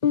Oh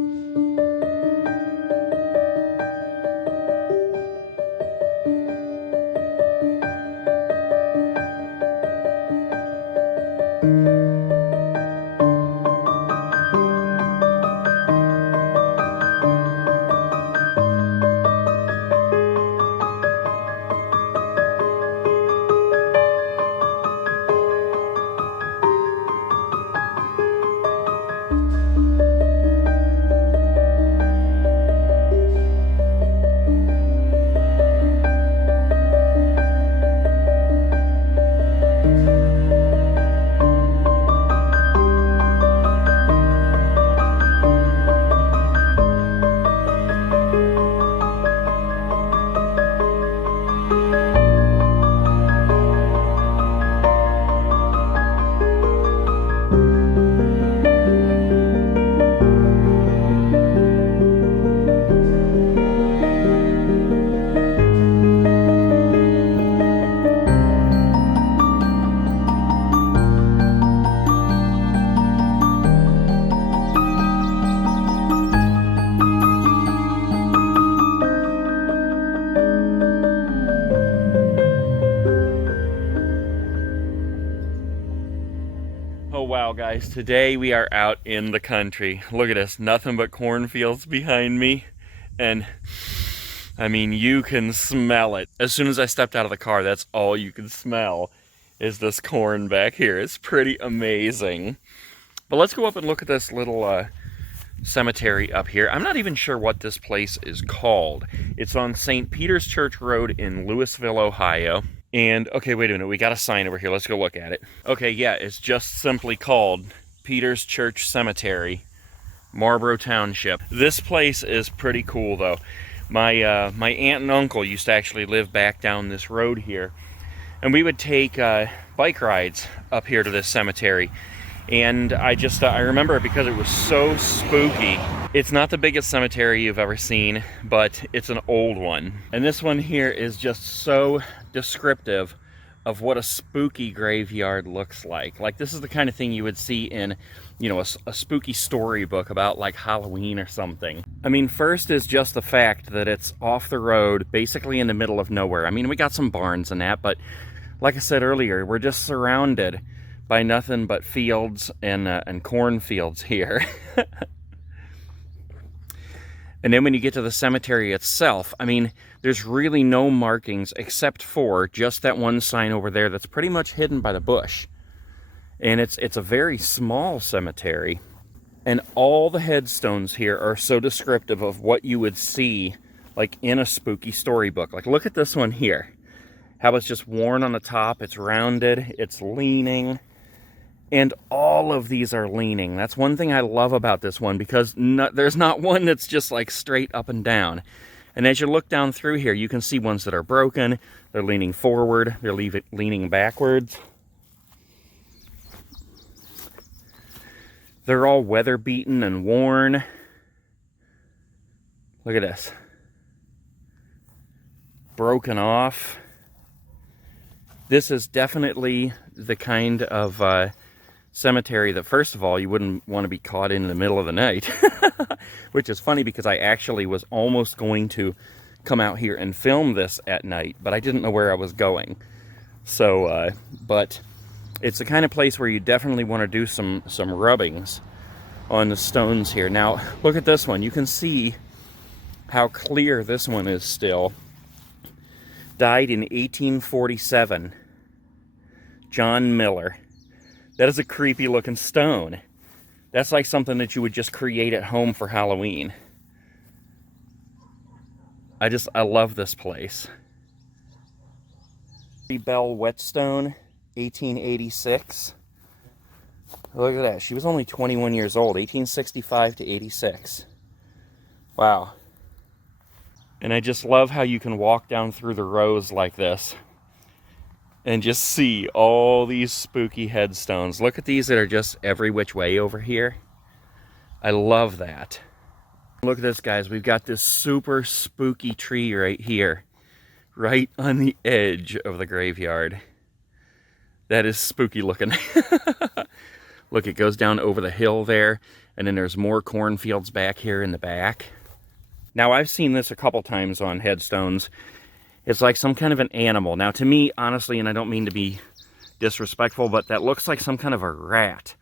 wow, guys, today we are out in the country. Look at this, nothing but cornfields behind me, and I mean, you can smell it. As soon as I stepped out of the car, that's all you can smell is this corn back here. It's pretty amazing. But let's go up and look at this little cemetery up here. I'm not even sure what this place is called. It's on St. Peter's Church Road in Louisville, Ohio. And, okay, wait a minute, we got a sign over here. Let's go look at it. Okay, yeah, it's just simply called Peter's Church Cemetery, Marlboro Township. This place is pretty cool, though. My aunt and uncle used to actually live back down this road here. And we would take bike rides up here to this cemetery. And I remember it because it was so spooky. It's not the biggest cemetery you've ever seen, but it's an old one. And this one here is just so descriptive of what a spooky graveyard looks like. Like, this is the kind of thing you would see in, you know, a spooky storybook about like Halloween or something. I mean, first is just the fact that it's off the road, basically in the middle of nowhere. I mean, we got some barns and that, but like I said earlier, we're just surrounded by nothing but fields and cornfields here. And then when you get to the cemetery itself, I mean, there's really no markings except for just that one sign over there that's pretty much hidden by the bush. And it's a very small cemetery. And all the headstones here are so descriptive of what you would see like in a spooky storybook. Like, look at this one here. How it's just worn on the top, it's rounded, it's leaning. And all of these are leaning. That's one thing I love about this one, because there's not one that's just like straight up and down. And as you look down through here, you can see ones that are broken, they're leaning forward, they're leaning backwards. They're all weather beaten and worn. Look at this. Broken off. This is definitely the kind of cemetery that, first of all, you wouldn't want to be caught in the middle of the night. Which is funny because I actually was almost going to come out here and film this at night, but I didn't know where I was going. So, but it's the kind of place where you definitely want to do some rubbings on the stones here. Now, look at this one. You can see how clear this one is still. Died in 1847. John Miller. That is a creepy looking stone. That's like something that you would just create at home for Halloween. I love this place. Bell Whetstone, 1886. Look at that. She was only 21 years old, 1865 to 86. Wow. And I just love how you can walk down through the rows like this and just see all these spooky headstones. Look at these that are just every which way over here. I love that. Look at this, guys. We've got this super spooky tree right here, right on the edge of the graveyard. That is spooky looking. Look, it goes down over the hill there, And then there's more cornfields back here in the back. Now, I've seen this a couple times on headstones. It's like some kind of an animal. Now, to me, honestly, and I don't mean to be disrespectful, but that looks like some kind of a rat.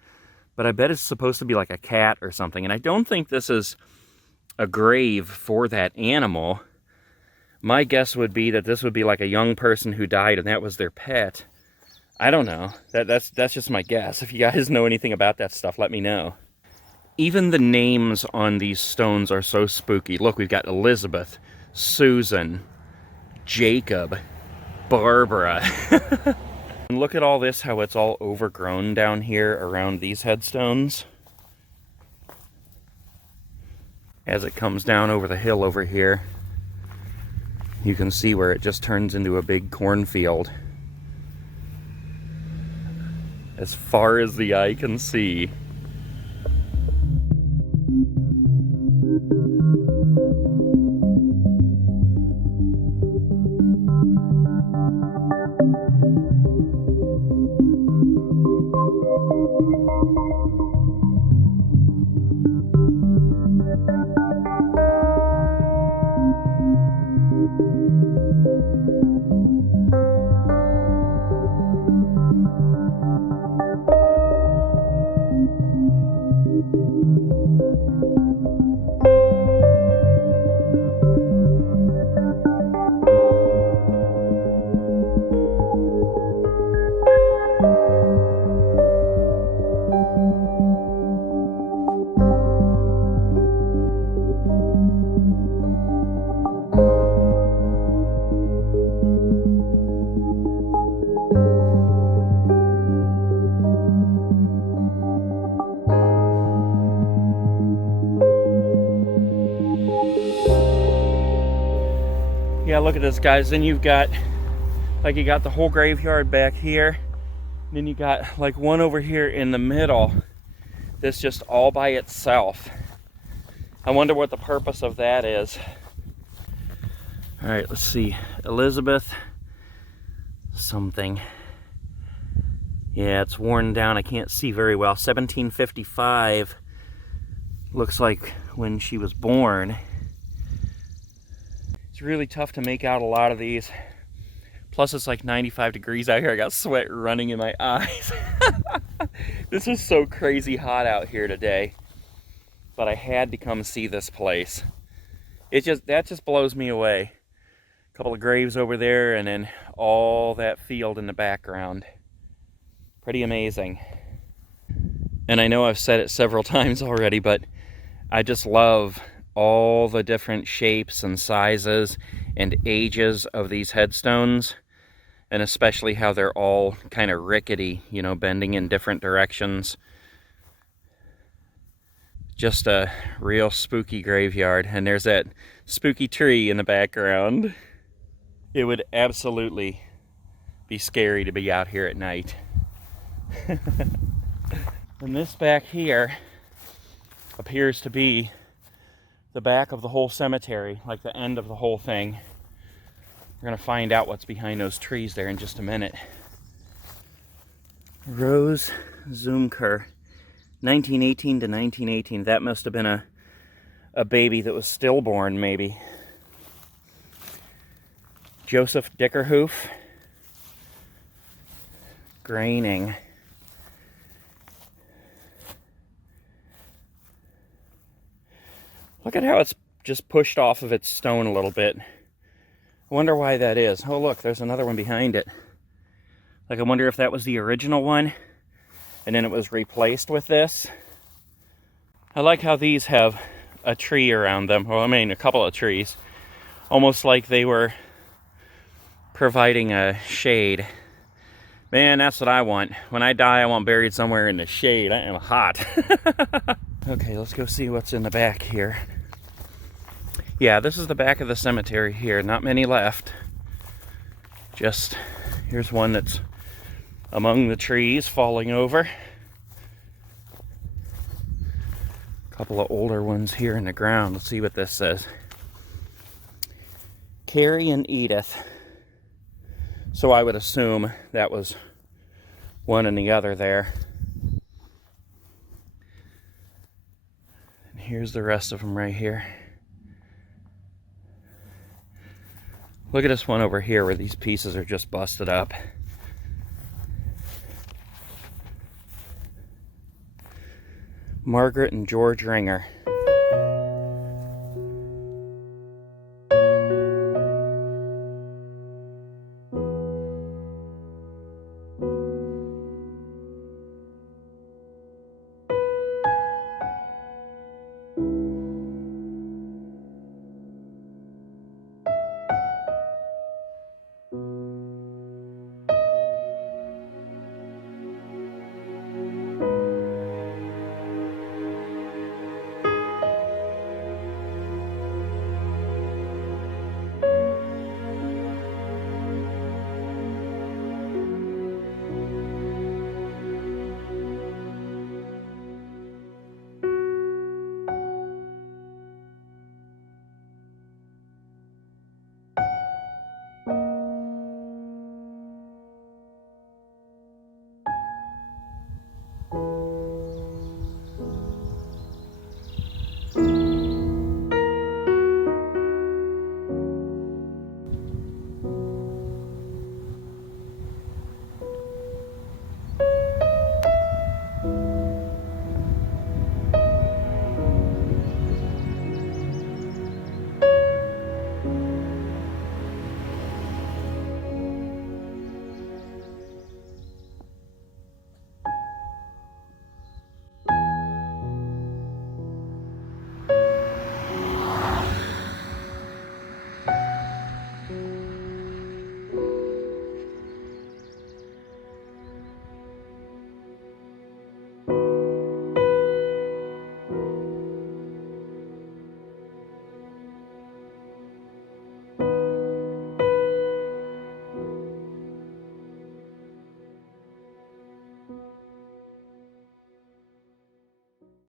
But I bet it's supposed to be like a cat or something. And I don't think this is a grave for that animal. My guess would be that this would be like a young person who died and that was their pet. I don't know. That's just my guess. If you guys know anything about that stuff, let me know. Even the names on these stones are so spooky. Look, we've got Elizabeth, Susan, Jacob, Barbara. And look at all this, how it's all overgrown down here around these headstones. As it comes down over the hill over here, you can see where it just turns into a big cornfield. As far as the eye can see. Yeah, look at this, guys. Then you've got, like, you got the whole graveyard back here. Then you got, like, one over here in the middle that's just all by itself. I wonder what the purpose of that is. All right, let's see. Elizabeth something. Yeah, it's worn down. I can't see very well. 1755 looks like when she was born. It's really tough to make out a lot of these. Plus it's like 95 degrees out here. I got sweat running in my eyes. This is so crazy hot out here today. But I had to come see this place. That just blows me away. A couple of graves over there and then all that field in the background. Pretty amazing. And I know I've said it several times already, but I just love all the different shapes and sizes and ages of these headstones, and especially how they're all kind of rickety, you know, bending in different directions. Just a real spooky graveyard. And there's that spooky tree in the background. It would absolutely be scary to be out here at night. And this back here appears to be the back of the whole cemetery, like the end of the whole thing. We're gonna find out what's behind those trees there in just a minute. Rose Zoomker, 1918 to 1918. That must have been a baby that was stillborn, maybe. Joseph Dickerhoof, graining. Look at how it's just pushed off of its stone a little bit. I wonder why that is. Oh, look, there's another one behind it. Like, I wonder if that was the original one, and then it was replaced with this. I like how these have a tree around them. Well, I mean, a couple of trees. Almost like they were providing a shade. Man, that's what I want. When I die, I want buried somewhere in the shade. I am hot. Okay, let's go see what's in the back here. Yeah, this is the back of the cemetery here. Not many left. Just, here's one that's among the trees falling over. A couple of older ones here in the ground. Let's see what this says. Carrie and Edith. So I would assume that was one and the other there. here's the rest of them right here. Look at this one over here where these pieces are just busted up. Margaret and George Ringer.